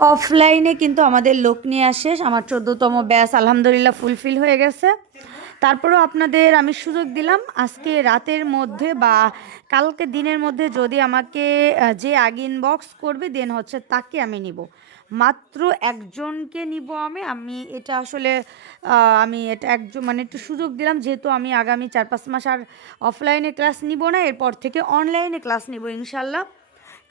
অফলাইনে কিন্তু আমাদের লোক নিয়ে আসে। আমার চোদ্দোতম ব্যাস আলহামদুলিল্লাহ ফুলফিল হয়ে গেছে। তারপরেও আপনাদের আমি সুযোগ দিলাম। আজকে রাতের মধ্যে বা কালকে দিনের মধ্যে যদি আমাকে যে আগে ইনবক্স করবে দেন হচ্ছে তাকে আমি নিব। মাত্র একজনকে নিব আমি। আমি এটা আসলে আমি এটা একজন মানে একটু সুযোগ দিলাম। যেহেতু আমি আগামী চার পাঁচ মাস আর অফলাইনে ক্লাস নিব না, এরপর থেকে অনলাইনে ক্লাস নিব ইনশাল্লাহ।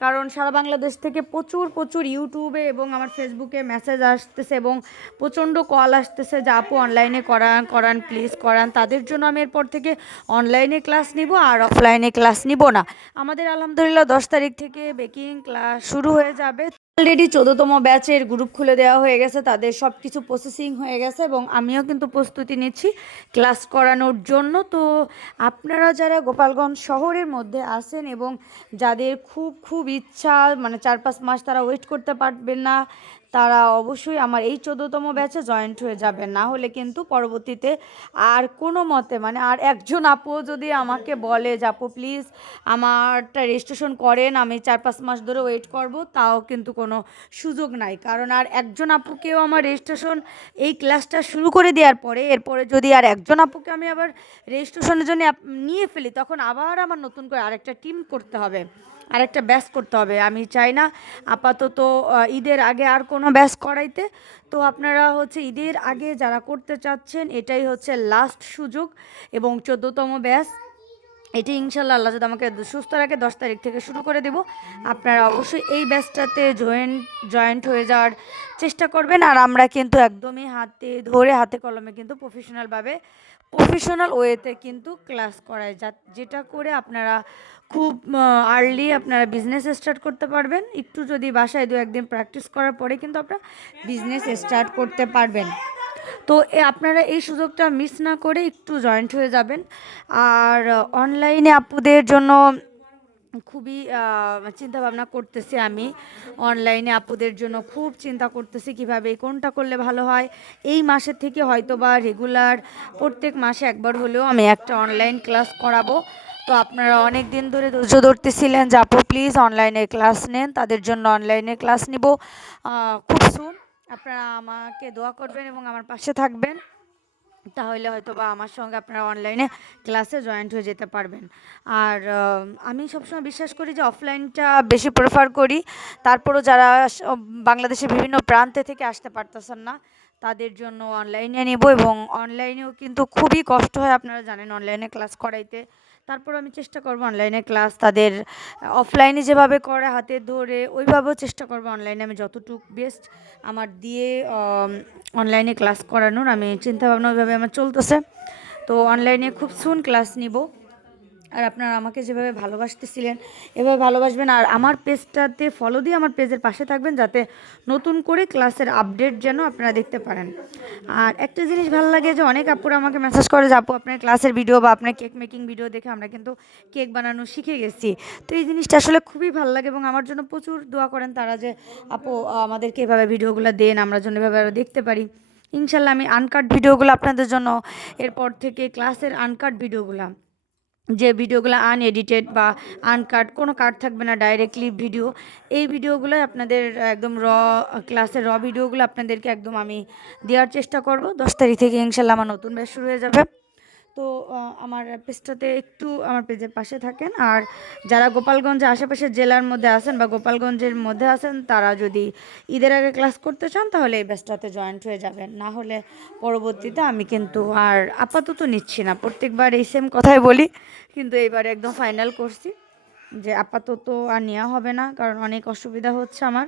কারণ সারা বাংলাদেশ থেকে প্রচুর প্রচুর ইউটিউবে এবং আমার ফেসবুকে মেসেজ আসতেছে এবং প্রচণ্ড কল আসতেছে যে, আপু অনলাইনে করান করান প্লিজ করান। তাদের জন্য আমি এরপর থেকে অনলাইনে ক্লাস নিব আর অফলাইনে ক্লাস নিব না। আমাদের আলহামদুলিল্লাহ দশ তারিখ থেকে বেকিং ক্লাস শুরু হয়ে যাবে। অলরেডি চোদ্দতম ব্যাচের গ্রুপ খুলে দেওয়া হয়ে গেছে, তাদের সব কিছু প্রসেসিং হয়ে গেছে এবং আমিও কিন্তু প্রস্তুতি নিচ্ছি ক্লাস করানোর জন্য। তো আপনারা যারা গোপালগঞ্জ শহরের মধ্যে আসেন এবং যাদের খুব খুব ইচ্ছা মানে চার পাঁচ মাস তারা ওয়েট করতে পারবেন না তারা অবশ্যই আমার এই চোদ্দোতম ব্যাচে জয়েন্ট হয়ে যাবেন না হলে কিন্তু পরবর্তীতে আর কোনো মতে মানে আর একজন আপু যদি আমাকে বলে যে, আপু প্লিজ আমারটা রেজিস্ট্রেশন করেন, আমি চার পাঁচ মাস ধরে ওয়েট করব। তাও কিন্তু কোনো সুযোগ নাই। কারণ আর একজন আপুকেও আমার রেজিস্ট্রেশন এই ক্লাসটা শুরু করে দেওয়ার পরে, এরপরে যদি আর একজন আপুকে আমি আবার রেজিস্ট্রেশনের জন্য নিয়ে ফেলি, তখন আবার আমার নতুন করে আরেকটা টিম করতে হবে। আরেকটা ব্যাস করতে হবে। আমি চাই না আপাতত ঈদের আগে আর কোনো ব্যাস করাইতে। তো আপনারা হচ্ছে ঈদের আগে যারা করতে চাচ্ছেন, এটাই হচ্ছে লাস্ট সুযোগ এবং চোদ্দোতম ব্যাস। এটি ইনশাল্লাহ আল্লাহ যদি আমাকে সুস্থ রাখে, দশ তারিখ থেকে শুরু করে দেব। আপনারা অবশ্যই এই ব্যাচটাতে জয়েন্ট জয়েন্ট হয়ে যাওয়ার চেষ্টা করবেন। আর আমরা কিন্তু একদমই হাতে ধরে, হাতে কলমে কিন্তু প্রফেশনালভাবে প্রফেশনাল ওয়েতে কিন্তু ক্লাস করাই। যা, যেটা করে আপনারা খুব আর্লি আপনারা বিজনেস স্টার্ট করতে পারবেন। একটু যদি বাসায় দু একদিন প্র্যাকটিস করার পরে কিন্তু আপনারা বিজনেস স্টার্ট করতে পারবেন। তো আপনারা এই সুযোগটা মিস না করে একটু জয়েন্ট হয়ে যাবেন। আর অনলাইনে আপুদের জন্য খুবই চিন্তা ভাবনা করতেছি আমি। অনলাইনে আপুদের জন্য খুব চিন্তা করতেছি কীভাবে, কোনটা করলে ভালো হয়। এই মাসের থেকে হয়তো বা রেগুলার প্রত্যেক মাসে একবার হলেও আমি একটা অনলাইন ক্লাস করাবো। তো আপনারা অনেক দিন ধরে ধৈর্য ধরতেছিলেন যে আপু প্লিজ অনলাইনে ক্লাস নেন। তাদের জন্য অনলাইনে ক্লাস নিব। খুব সুন আপনারা আমাকে দোয়া করবেন এবং আমার পাশে থাকবেন, তাহলে হয়তো বা আমার সঙ্গে আপনারা অনলাইনে ক্লাসে জয়েন্ট হয়ে যেতে পারবেন। আর আমি সবসময় বিশ্বাস করি যে অফলাইনটা বেশি প্রেফার করি। তারপরও যারা বাংলাদেশের বিভিন্ন প্রান্তে থেকে আসতে পারতেছেন না তাদের জন্য অনলাইনে নেব এবং অনলাইনেও কিন্তু খুবই কষ্ট হয়, আপনারা জানেন অনলাইনে ক্লাস করাইতে। তারপর আমি চেষ্টা করব অনলাইনে ক্লাস তাদের অফলাইনে যেভাবে করে হাতে ধরে, ওইভাবেও চেষ্টা করব অনলাইনে আমি যতটুক বেস্ট আমার দিয়ে অনলাইনে ক্লাস করানোর। আমি চিন্তাভাবনা ওইভাবে আমার চলতেছে। তো অনলাইনে খুব সুন ক্লাস নিব। আর আপনারা আমাকে যেভাবে ভালোবাসতেছিলেন, এভাবে ভালোবাসবেন। আর আমার পেজটাতে ফলো দিয়ে আমার পেজের পাশে থাকবেন যাতে নতুন করে ক্লাসের আপডেট যেন আপনারা দেখতে পারেন। আর একটা জিনিস ভালো লাগে যে অনেক আপুরা আমাকে মেসেজ করে যে, আপু, আপনার ক্লাসের ভিডিও বা আপনার কেক মেকিং ভিডিও দেখে আমরা কিন্তু কেক বানানো শিখে গেছি। তো এই জিনিসটা আসলে খুবই ভালো লাগে এবং আমার জন্য প্রচুর দোয়া করেন তারা যে, আপু, আমাদেরকে এভাবে ভিডিওগুলো দেন, আমরা জন্য এভাবে আরও দেখতে পারি। ইনশাল্লাহ আমি আনকাট ভিডিওগুলো আপনাদের জন্য, এরপর থেকে ক্লাসের আনকাট ভিডিওগুলো যে ভিডিওগুলো আনএডিটেড বা আনকাট কোনো কাট থাকবে না ডাইরেক্টলি ভিডিও এই ভিডিওগুলো আপনাদের একদম র ক্লাসের র ভিডিওগুলো আপনাদেরকে একদম আমি দেওয়ার চেষ্টা করব। দশ তারিখ থেকে ইনশাল্লাহ আমার নতুন ব্যাচ শুরু হয়ে যাবে। তো আমার পেজটাতে একটু আমার পেজের পাশে থাকেন। আর যারা গোপালগঞ্জে আশেপাশের জেলার মধ্যে আছেন বা গোপালগঞ্জের মধ্যে আছেন, তারা যদি ঈদের আগে ক্লাস করতে চান, তাহলে এই ব্যাচটাতে জয়েন্ট হয়ে যাবেন। না হলে পরবর্তীতে আমি কিন্তু আর আপাতত নিচ্ছি না। প্রত্যেকবার এই সেম কথাই বলি, কিন্তু এইবারে একদম ফাইনাল করছি যে আপাতত আর নেওয়া হবে না, কারণ অনেক অসুবিধা হচ্ছে আমার।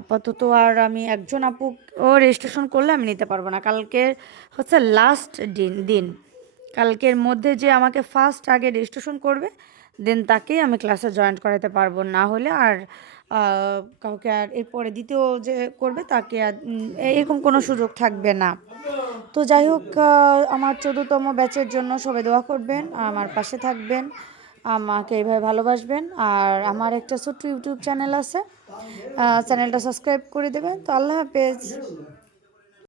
আপাতত আর আমি একজন আপু ও রেজিস্ট্রেশন করলে আমি নিতে পারব না। কালকে হচ্ছে লাস্ট দিন দিন। কালকের মধ্যে যে আমাকে ফার্স্ট আগে রেজিস্ট্রেশন করবে দেন তাকেই আমি ক্লাসে জয়েন করাতে পারব। না হলে আর কাউকে আর এরপরে দ্বিতীয় যে করবে, তাকে আর এরকম কোনো সুযোগ থাকবে না। তো যাই হোক আমার চোদ্দতম ব্যাচের জন্য সবাই দোয়া করবেন, আমার পাশে থাকবেন, আমাকে এইভাবে ভালোবাসবেন। আর আমার একটা ছোট্ট ইউটিউব চ্যানেল আছে চ্যানেলটা সাবস্ক্রাইব করে দেবেন। তো আল্লাহ হাফেজ।